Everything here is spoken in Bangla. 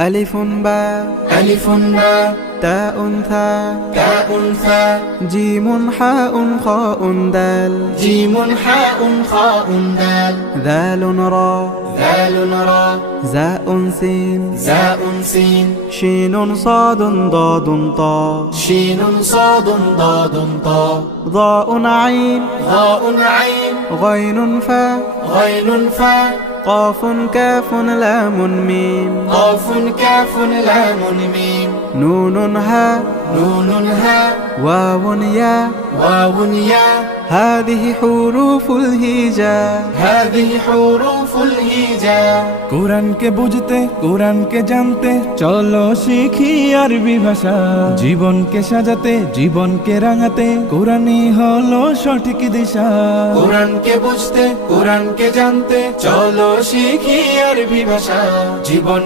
ألف باء ألف باء تاء ثاء تاء ثاء جيم حاء خاء دال جيم حاء خاء دال ذال راء ذال راء زاء سين زاء سين شين صاد ضاد طاء شين صاد ضاد طاء ضاء عين ضاء عين غين فاء غين فاء قاف كاف لام ميم قاف كاف لام ميم نون هاء نون هاء واو ياء واو ياء هذه حروف الهجاء هذه حروف الهجاء কোরআনকে বুঝতে কোরআনকে জানতে চলো শিখি আরবি ভাষা জীবনকে সাজাতে জীবনকে রাঙাতে কোরআনই হলো সঠিক দিশা কোরআনকে বুঝতে কোরআনকে জানতে চলো শিখি আরবি ভাষা জীবন